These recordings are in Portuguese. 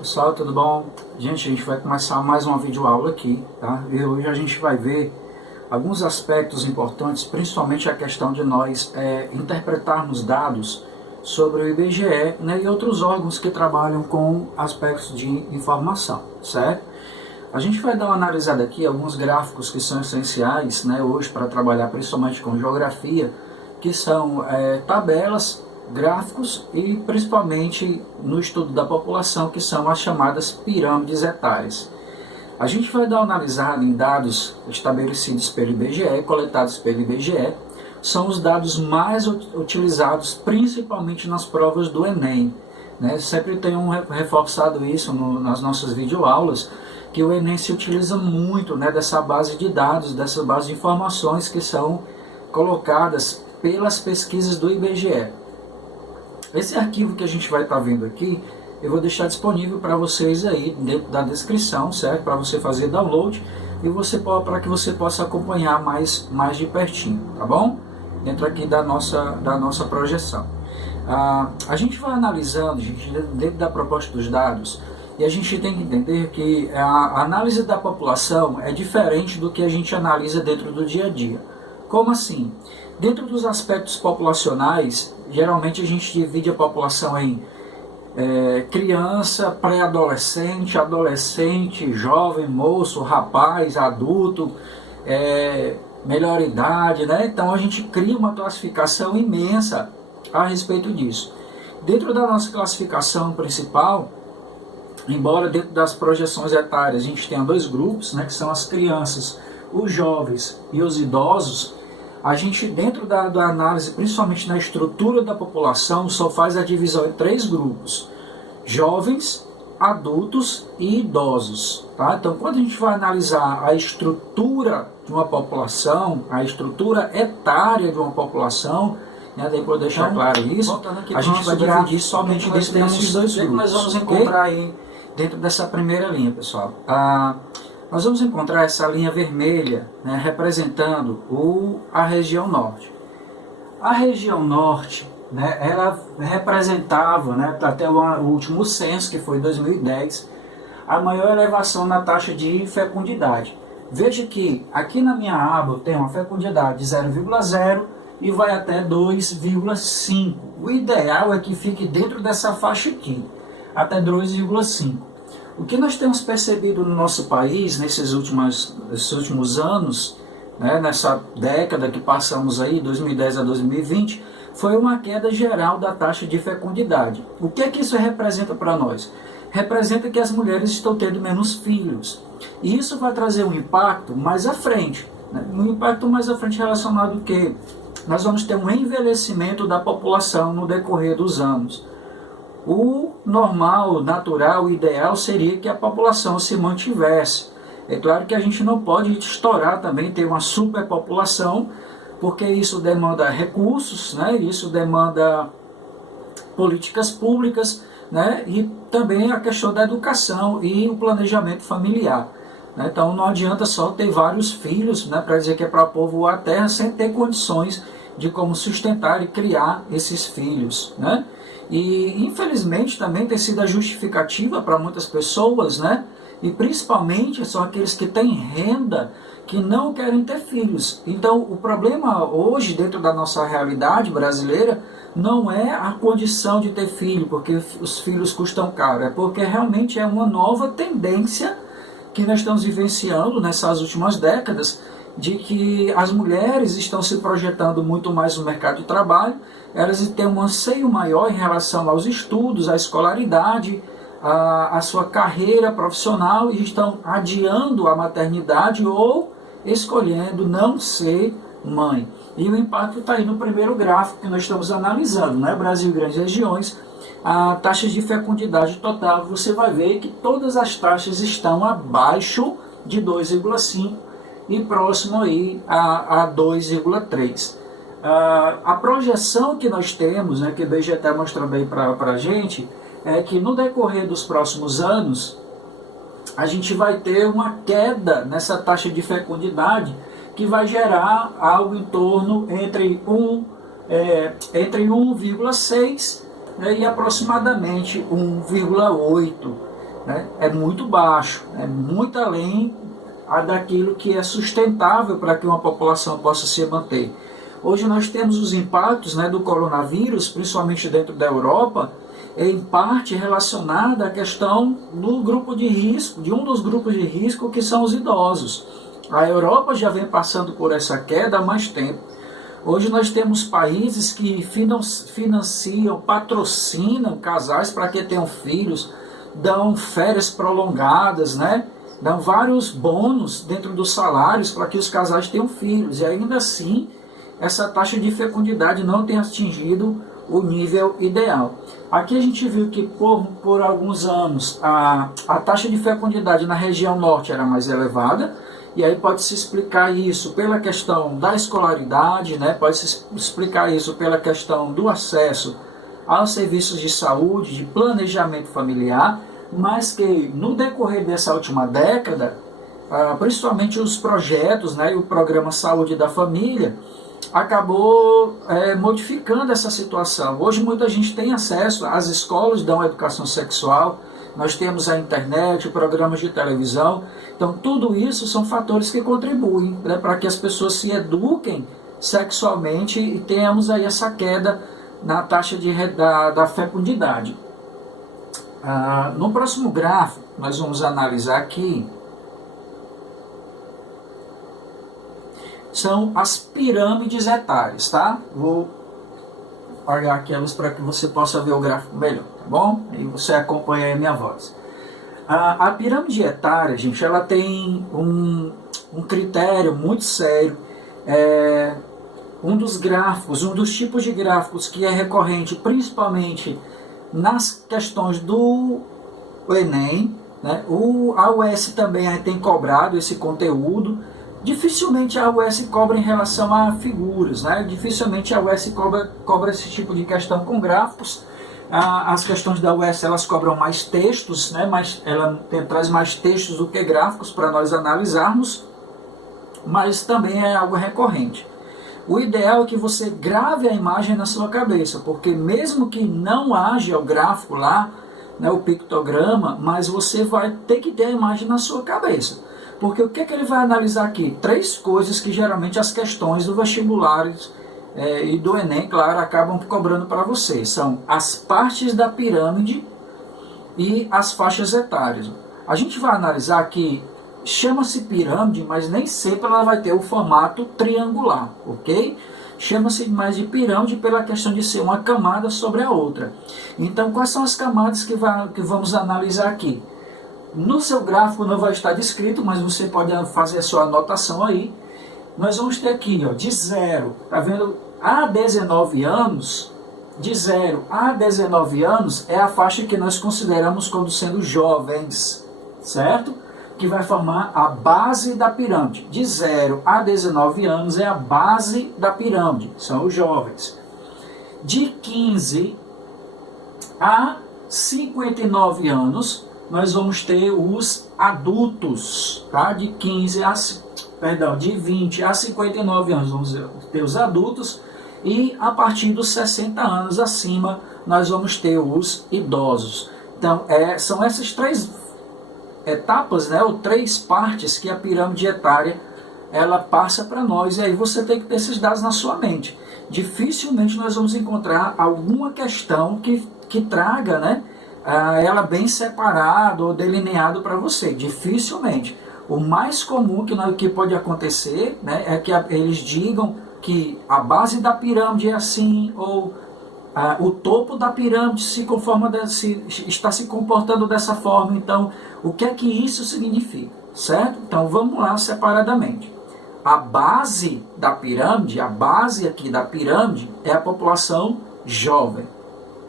Pessoal, tudo bom? Gente, a gente vai começar mais uma videoaula aqui, tá? E hoje a gente vai ver alguns aspectos importantes, principalmente a questão de nós interpretarmos dados sobre o IBGE, né, e outros órgãos que trabalham com aspectos de informação, certo? A gente vai dar uma analisada aqui, alguns gráficos que são essenciais, né, hoje para trabalhar principalmente com geografia, que são tabelas, gráficos e principalmente no estudo da população, que são as chamadas pirâmides etárias. A gente vai dar uma analisada em dados estabelecidos pelo IBGE, coletados pelo IBGE, são os dados mais utilizados principalmente nas provas do Enem. Né? Sempre tenho reforçado isso nas nossas videoaulas, que o Enem se utiliza muito, né, dessa base de dados, dessa base de informações que são colocadas pelas pesquisas do IBGE. Esse arquivo que a gente vai estar vendo aqui, eu vou deixar disponível para vocês aí dentro da descrição, certo? Para você fazer download e para que você possa acompanhar mais de pertinho, tá bom? Dentro aqui da nossa projeção. A gente vai analisando, gente, dentro da proposta dos dados, e a gente tem que entender que a análise da população é diferente do que a gente analisa dentro do dia a dia. Como assim? Dentro dos aspectos populacionais, geralmente a gente divide a população em criança, pré-adolescente, adolescente, jovem, moço, rapaz, adulto, melhor idade, né? Então a gente cria uma classificação imensa a respeito disso. Dentro da nossa classificação principal, embora dentro das projeções etárias a gente tenha dois grupos, né, que são as crianças, os jovens e os idosos, a gente dentro da análise, principalmente na estrutura da população, só faz a divisão em três grupos: jovens, adultos e idosos. Tá? Então, quando a gente vai analisar a estrutura de uma população, a estrutura etária de uma população, né, depois de deixar claro isso, a gente vai dividir somente dentro desses dois grupos. Nós vamos encontrar aí dentro dessa primeira linha, pessoal. Nós vamos encontrar essa linha vermelha, né, representando a região norte. A região norte, né, ela representava, né, até o último censo, que foi em 2010, a maior elevação na taxa de fecundidade. Veja que aqui na minha aba eu tenho uma fecundidade de 0,0 e vai até 2,5. O ideal é que fique dentro dessa faixa aqui, até 2,5. O que nós temos percebido no nosso país nesses últimos anos, né, nessa década que passamos aí, 2010 a 2020, foi uma queda geral da taxa de fecundidade. O que é que isso representa para nós? Representa que as mulheres estão tendo menos filhos. E isso vai trazer um impacto mais à frente. Né? Um impacto mais à frente relacionado ao quê? Nós vamos ter um envelhecimento da população no decorrer dos anos. O normal, natural, ideal seria que a população se mantivesse. É claro que a gente não pode estourar também, ter uma superpopulação, porque isso demanda recursos, né? Isso demanda políticas públicas, né? E também a questão da educação e o planejamento familiar. Né? Então não adianta só ter vários filhos, né, para dizer que é para povoar a terra sem ter condições de como sustentar e criar esses filhos, né? E infelizmente também tem sido a justificativa para muitas pessoas, né? E principalmente são aqueles que têm renda que não querem ter filhos. Então o problema hoje dentro da nossa realidade brasileira não é a condição de ter filho, porque os filhos custam caro, é porque realmente é uma nova tendência que nós estamos vivenciando nessas últimas décadas, de que as mulheres estão se projetando muito mais no mercado de trabalho, elas têm um anseio maior em relação aos estudos, à escolaridade, à sua carreira profissional, e estão adiando a maternidade ou escolhendo não ser mãe. E o impacto está aí no primeiro gráfico que nós estamos analisando, né? Brasil e grandes regiões, a taxa de fecundidade total, você vai ver que todas as taxas estão abaixo de 2,5 e próximo aí a 2,3. A projeção que nós temos, né, que o IBGE está mostrando aí para a gente, é que no decorrer dos próximos anos, a gente vai ter uma queda nessa taxa de fecundidade, que vai gerar algo em torno entre 1,6, né, e aproximadamente 1,8 né, é muito baixo, é muito além daquilo que é sustentável para que uma população possa se manter. Hoje nós temos os impactos, né, do coronavírus, principalmente dentro da Europa, em parte relacionada à questão do grupo de risco, de um dos grupos de risco, que são os idosos. A Europa já vem passando por essa queda há mais tempo. Hoje nós temos países que financiam, patrocinam casais para que tenham filhos, dão férias prolongadas, né? Dão vários bônus dentro dos salários para que os casais tenham filhos. E ainda assim, essa taxa de fecundidade não tem atingido o nível ideal. Aqui a gente viu que por alguns anos a taxa de fecundidade na região norte era mais elevada, e aí pode-se explicar isso pela questão da escolaridade, né? Pode-se explicar isso pela questão do acesso aos serviços de saúde, de planejamento familiar, mas que no decorrer dessa última década, principalmente os projetos, né, e o programa Saúde da Família, acabou modificando essa situação. Hoje muita gente tem acesso, às escolas dão educação sexual, nós temos a internet, programas de televisão, então tudo isso são fatores que contribuem, né, para que as pessoas se eduquem sexualmente e tenhamos aí essa queda na taxa da fecundidade. No próximo gráfico nós vamos analisar aqui são as pirâmides etárias, tá? Vou apagar aqui a luz para que você possa ver o gráfico melhor, tá bom? E você acompanha aí a minha voz. A pirâmide etária, gente, ela tem um critério muito sério. Um dos gráficos, um dos tipos de gráficos que é recorrente, principalmente nas questões do Enem, né? A UES também tem cobrado esse conteúdo. Dificilmente a UES cobra em relação a figuras, né? Dificilmente a UES cobra esse tipo de questão com gráficos. As questões da UES elas cobram mais textos, né? Ela traz mais textos do que gráficos para nós analisarmos, mas também é algo recorrente. O ideal é que você grave a imagem na sua cabeça, porque mesmo que não haja o gráfico lá, né, o pictograma, mas você vai ter que ter a imagem na sua cabeça. Porque o que ele vai analisar aqui? 3 coisas que geralmente as questões do vestibular e do Enem, claro, acabam cobrando para você. São as partes da pirâmide e as faixas etárias. A gente vai analisar aqui, chama-se pirâmide, mas nem sempre ela vai ter o formato triangular, ok? Chama-se mais de pirâmide pela questão de ser uma camada sobre a outra. Então, quais são as camadas que vamos analisar aqui? No seu gráfico não vai estar descrito, mas você pode fazer a sua anotação aí. Nós vamos ter aqui, ó, de 0, tá vendo? A 19 anos, de 0 a 19 anos é a faixa que nós consideramos como sendo jovens, certo? Que vai formar a base da pirâmide. De 0 a 19 anos é a base da pirâmide, são os jovens. De 15 a 59 anos, nós vamos ter os adultos, tá? De 20 a 59 anos vamos ter os adultos, e a partir dos 60 anos acima nós vamos ter os idosos. Então, são essas 3 etapas, né, ou 3 partes que a pirâmide etária ela passa para nós, e aí você tem que ter esses dados na sua mente. Dificilmente nós vamos encontrar alguma questão que traga, né, ela bem separado ou delineado para você. Dificilmente. O mais comum que pode acontecer, né, é que eles digam que a base da pirâmide é assim, ou o topo da pirâmide está se comportando dessa forma. Então, o que é que isso significa? Certo? Então, vamos lá separadamente. A base da pirâmide, a base aqui da pirâmide é a população jovem,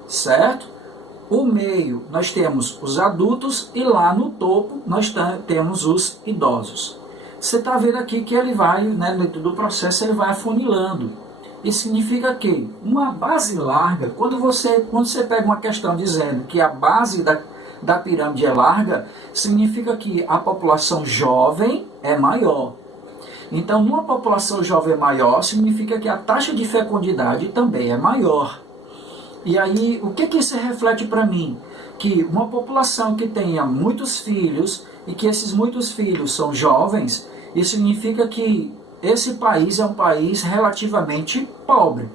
certo? O meio, nós temos os adultos, e lá no topo nós temos os idosos. Você está vendo aqui que ele vai, né, dentro do processo, ele vai afunilando. Isso significa que uma base larga, quando você pega uma questão dizendo que a base da pirâmide é larga, significa que a população jovem é maior. Então, numa população jovem maior, significa que a taxa de fecundidade também é maior. E aí, o que isso reflete para mim? Que uma população que tenha muitos filhos e que esses muitos filhos são jovens, isso significa que esse país é um país relativamente pobre.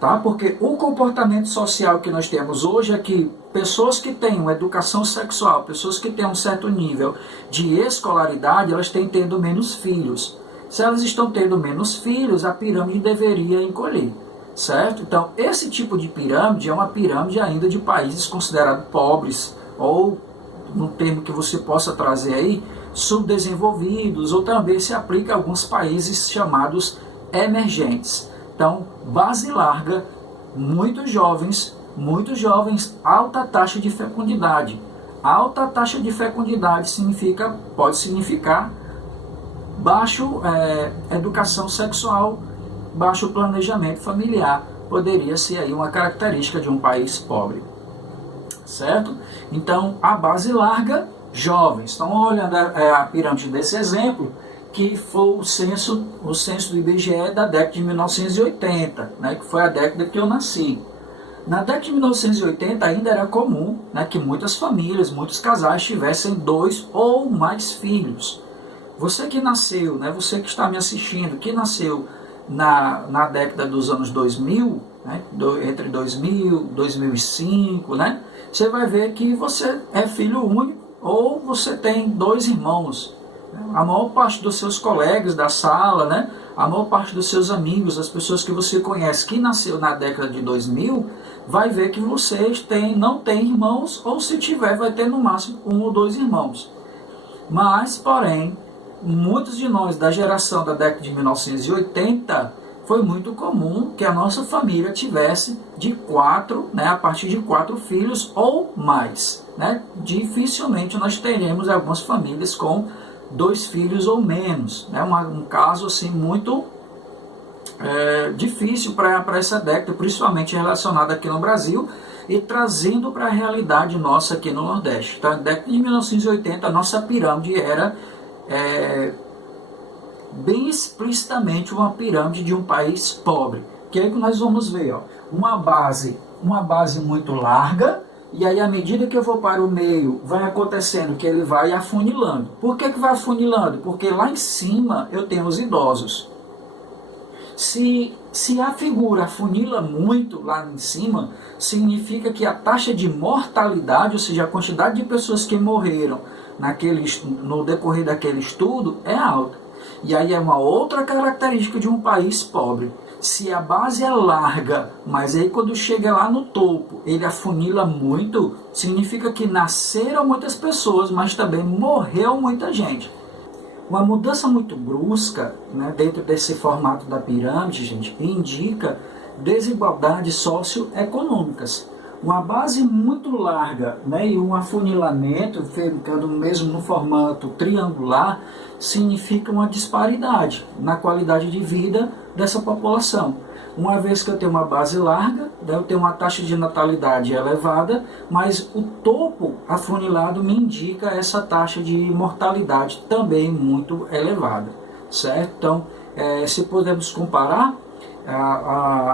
Tá? Porque o comportamento social que nós temos hoje é que pessoas que têm uma educação sexual, pessoas que têm um certo nível de escolaridade, elas têm tendo menos filhos. Se elas estão tendo menos filhos, a pirâmide deveria encolher, certo? Então, esse tipo de pirâmide é uma pirâmide ainda de países considerados pobres, ou, no termo que você possa trazer aí, subdesenvolvidos, ou também se aplica a alguns países chamados emergentes. Então, base larga, muitos jovens, alta taxa de fecundidade. Alta taxa de fecundidade pode significar baixo educação sexual, baixo planejamento familiar. Poderia ser aí uma característica de um país pobre. Certo? Então, a base larga, jovens. Então, olhando a pirâmide desse exemplo, que foi o censo do IBGE da década de 1980, né, que foi a década que eu nasci. Na década de 1980 ainda era comum, né, que muitas famílias, muitos casais tivessem 2 ou mais filhos. Você que nasceu, né, você que está me assistindo, que nasceu na década dos anos 2000, né, entre 2000 e 2005, né, você vai ver que você é filho único ou você tem 2 irmãos. A maior parte dos seus colegas da sala, né? A maior parte dos seus amigos, as pessoas que você conhece que nasceu na década de 2000, vai ver que vocês não têm irmãos, ou se tiver, vai ter no máximo 1 ou 2 irmãos. Mas, porém, muitos de nós da geração da década de 1980, foi muito comum que a nossa família tivesse de 4, né, a partir de 4 filhos ou mais. Né? Dificilmente nós teremos algumas famílias com 2 filhos ou menos, né? Um caso assim muito difícil para essa década, principalmente relacionado aqui no Brasil e trazendo para a realidade nossa aqui no Nordeste. Então, na década de 1980, a nossa pirâmide era bem explicitamente uma pirâmide de um país pobre. Que é que nós vamos ver, ó, uma base muito larga. E aí, à medida que eu vou para o meio, vai acontecendo que ele vai afunilando. Por que vai afunilando? Porque lá em cima eu tenho os idosos. Se a figura afunila muito lá em cima, significa que a taxa de mortalidade, ou seja, a quantidade de pessoas que morreram no decorrer daquele estudo, é alta. E aí é uma outra característica de um país pobre. Se a base é larga, mas aí quando chega lá no topo, ele afunila muito, significa que nasceram muitas pessoas, mas também morreu muita gente. Uma mudança muito brusca, né, dentro desse formato da pirâmide, gente, indica desigualdades socioeconômicas. Uma base muito larga, né, e um afunilamento, ficando mesmo no formato triangular, significa uma disparidade na qualidade de vida dessa população. Uma vez que eu tenho uma base larga, eu tenho uma taxa de natalidade elevada, mas o topo afunilado me indica essa taxa de mortalidade também muito elevada, certo? Então, se podemos comparar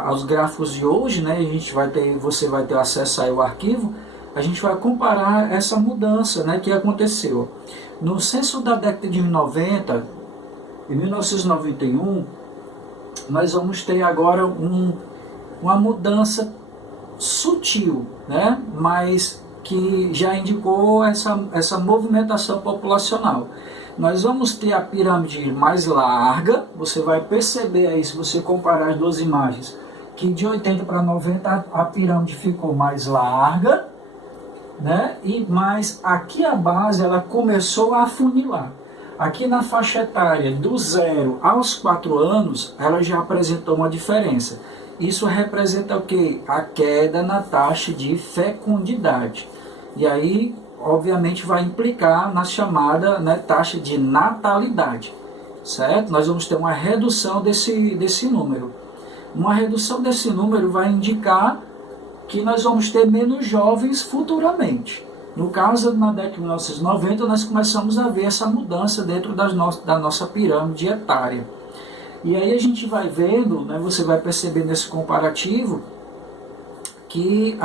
aos gráficos de hoje, né, você vai ter acesso ao arquivo, a gente vai comparar essa mudança, né, que aconteceu. No censo da década de 90, em 1991, nós vamos ter agora uma mudança sutil, né, mas que já indicou essa movimentação populacional. Nós vamos ter a pirâmide mais larga, você vai perceber aí, se você comparar as duas imagens, que de 80 para 90 a pirâmide ficou mais larga, né? Mas aqui a base ela começou a afunilar. Aqui na faixa etária do 0 aos 4 anos, ela já apresentou uma diferença. Isso representa o quê? A queda na taxa de fecundidade. E aí, obviamente, vai implicar na chamada, né, taxa de natalidade. Certo? Nós vamos ter uma redução desse número. Uma redução desse número vai indicar que nós vamos ter menos jovens futuramente. No caso, na década de 1990, nós começamos a ver essa mudança dentro da nossa pirâmide etária. E aí a gente vai vendo, né, você vai perceber nesse comparativo, que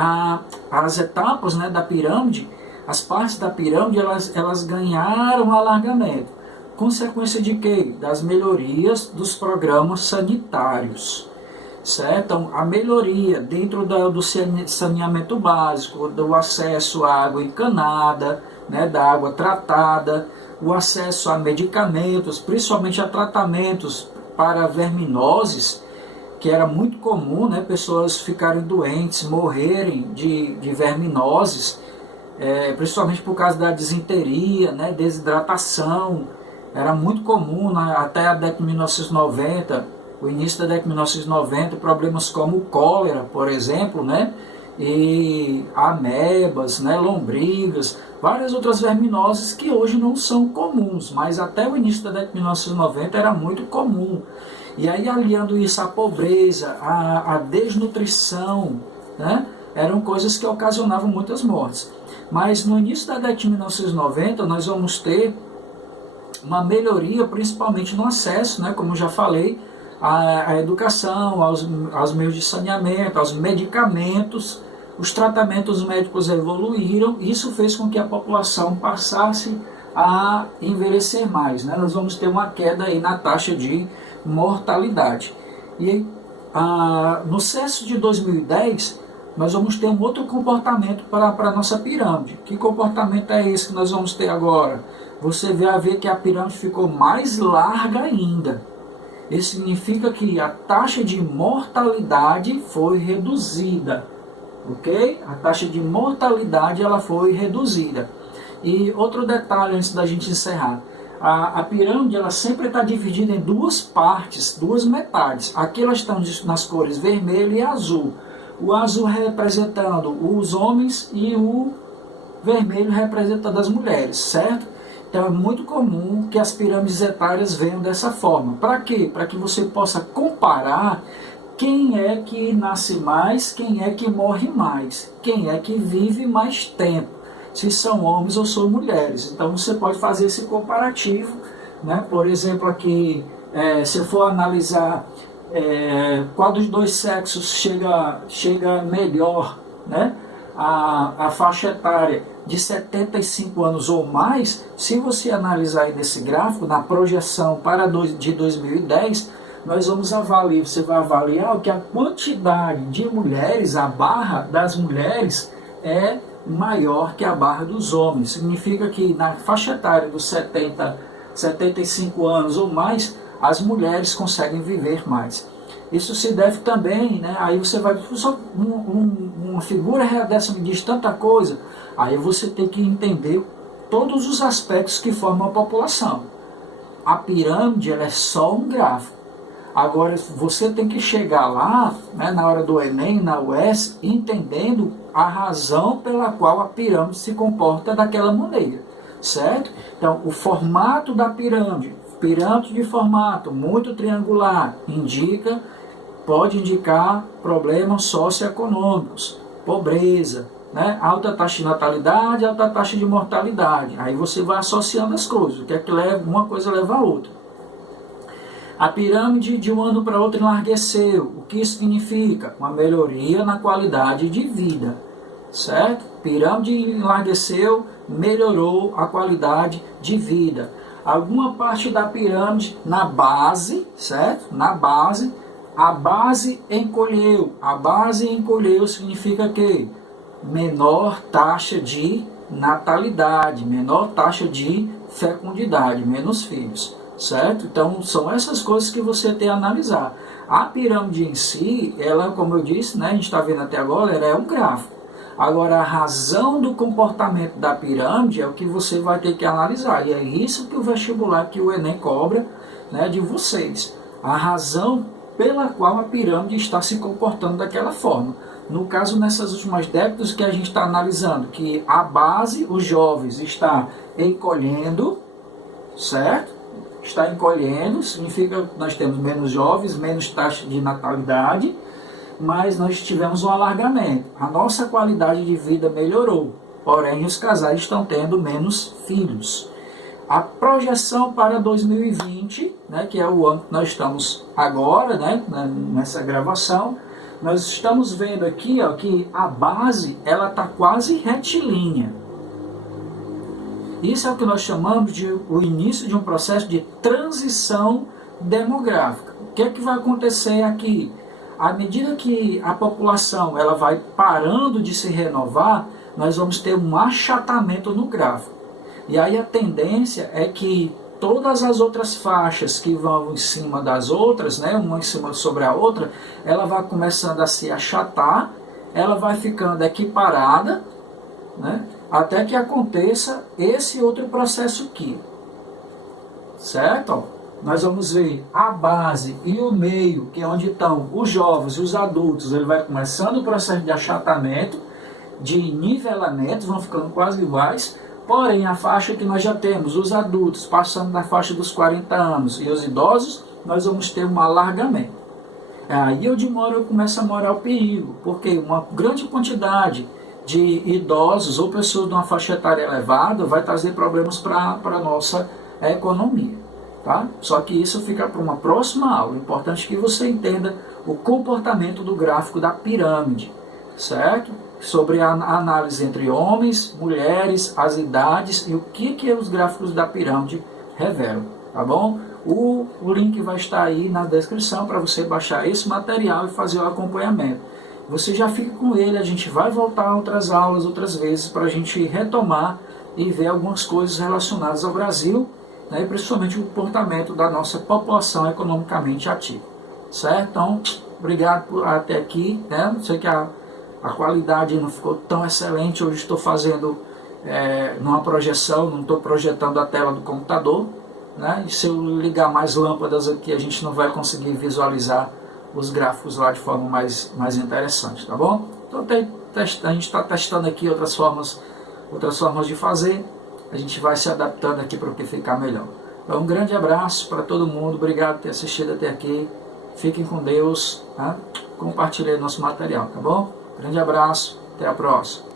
as etapas, né, da pirâmide, as partes da pirâmide, elas ganharam alargamento. Consequência de quê? Das melhorias dos programas sanitários. Certo? Então, a melhoria dentro do saneamento básico, do acesso à água encanada, né, da água tratada, o acesso a medicamentos, principalmente a tratamentos para verminoses, que era muito comum, né, pessoas ficarem doentes, morrerem de verminoses, principalmente por causa da disenteria, né, desidratação. Era muito comum, né, até a década de 1990, o início da década de 1990, problemas como cólera, por exemplo, né, e amebas, né, lombrigas, várias outras verminoses que hoje não são comuns, mas até o início da década de 1990 era muito comum. E aí, aliando isso à pobreza, à desnutrição, né, eram coisas que ocasionavam muitas mortes. Mas no início da década de 1990 nós vamos ter uma melhoria, principalmente no acesso, né, como já falei, à educação, aos meios de saneamento, aos medicamentos. Os tratamentos médicos evoluíram, e isso fez com que a população passasse a envelhecer mais, né? Nós vamos ter uma queda aí na taxa de mortalidade. E no censo de 2010, nós vamos ter um outro comportamento para a nossa pirâmide. Que comportamento é esse que nós vamos ter agora? Você vai ver que a pirâmide ficou mais larga ainda. Isso significa que a taxa de mortalidade foi reduzida, ok? A taxa de mortalidade ela foi reduzida. E outro detalhe antes da gente encerrar, a pirâmide ela sempre está dividida em duas partes, duas metades. Aqui elas estão nas cores vermelho e azul. O azul representando os homens e o vermelho representando as mulheres, certo? Então é muito comum que as pirâmides etárias venham dessa forma. Para quê? Para que você possa comparar quem é que nasce mais, quem é que morre mais, quem é que vive mais tempo, se são homens ou são mulheres. Então você pode fazer esse comparativo, né? Por exemplo, aqui, se eu for analisar qual dos dois sexos chega melhor, né? A faixa etária de 75 anos ou mais, se você analisar aí nesse gráfico, na projeção de 2010, nós vamos avaliar, você vai avaliar que a quantidade de mulheres, a barra das mulheres é maior que a barra dos homens. Significa que na faixa etária dos 75 anos ou mais, as mulheres conseguem viver mais. Isso se deve também, né? Aí você vai, uma figura dessa me diz tanta coisa, aí você tem que entender todos os aspectos que formam a população. A pirâmide ela é só um gráfico. Agora você tem que chegar lá, né, na hora do Enem, na UES, entendendo a razão pela qual a pirâmide se comporta daquela maneira, certo? Então, o formato da pirâmide de formato muito triangular, pode indicar problemas socioeconômicos, pobreza, né? Alta taxa de natalidade, alta taxa de mortalidade. Aí você vai associando as coisas, o que é que uma coisa leva a outra. A pirâmide de um ano para outro enlargueceu. O que isso significa? Uma melhoria na qualidade de vida, certo? Pirâmide enlargueceu, melhorou a qualidade de vida. Alguma parte da pirâmide na base, certo? Na base, a base encolheu. A base encolheu significa que menor taxa de natalidade, menor taxa de fecundidade, menos filhos, certo? Então são essas coisas que você tem a analisar. A pirâmide em si, ela, como eu disse, né, a gente está vendo até agora, ela é um gráfico. Agora, a razão do comportamento da pirâmide é o que você vai ter que analisar. E é isso que o vestibular, que o Enem cobra, né, de vocês. A razão pela qual a pirâmide está se comportando daquela forma. No caso, nessas últimas décadas que a gente está analisando, que a base, os jovens, está encolhendo, certo? Está encolhendo, significa que nós temos menos jovens, menos taxa de natalidade, mas nós tivemos um alargamento. A nossa qualidade de vida melhorou, porém os casais estão tendo menos filhos. A projeção para 2020, né, que é o ano que nós estamos agora, né, nessa gravação, nós estamos vendo aqui, ó, que a base ela está quase retilínea. Isso é o que nós chamamos de o início de um processo de transição demográfica. O que é que vai acontecer aqui? À medida que a população ela vai parando de se renovar, nós vamos ter um achatamento no gráfico. E aí a tendência é que todas as outras faixas que vão em cima das outras, né, uma em cima sobre a outra, ela vai começando a se achatar, ela vai ficando equiparada, né, até que aconteça esse outro processo aqui. Certo? Nós vamos ver a base e o meio, que é onde estão os jovens, os adultos, ele vai começando o processo de achatamento, de nivelamento, vão ficando quase iguais. Porém, a faixa que nós já temos, os adultos passando da faixa dos 40 anos e os idosos, nós vamos ter um alargamento. Aí onde começa a morar o perigo, porque uma grande quantidade de idosos ou pessoas de uma faixa etária elevada vai trazer problemas para a nossa economia. Tá? Só que isso fica para uma próxima aula. O importante é que você entenda o comportamento do gráfico da pirâmide, certo? Sobre a análise entre homens, mulheres, as idades e o que os gráficos da pirâmide revelam, tá bom? O link vai estar aí na descrição para você baixar esse material e fazer o acompanhamento. Você já fica com ele, a gente vai voltar a outras aulas, outras vezes, para a gente retomar e ver algumas coisas relacionadas ao Brasil, né, e principalmente o comportamento da nossa população economicamente ativa, certo? Então, obrigado por até aqui, né? Eu sei que a qualidade não ficou tão excelente, hoje estou fazendo numa projeção, não estou projetando a tela do computador, né? E se eu ligar mais lâmpadas aqui, a gente não vai conseguir visualizar os gráficos lá de forma mais interessante, tá bom? Então a gente está testando aqui outras formas de fazer, a gente vai se adaptando aqui para o que ficar melhor. Então um grande abraço para todo mundo, obrigado por ter assistido até aqui, fiquem com Deus, tá? Compartilhem nosso material, tá bom? Grande abraço, até a próxima.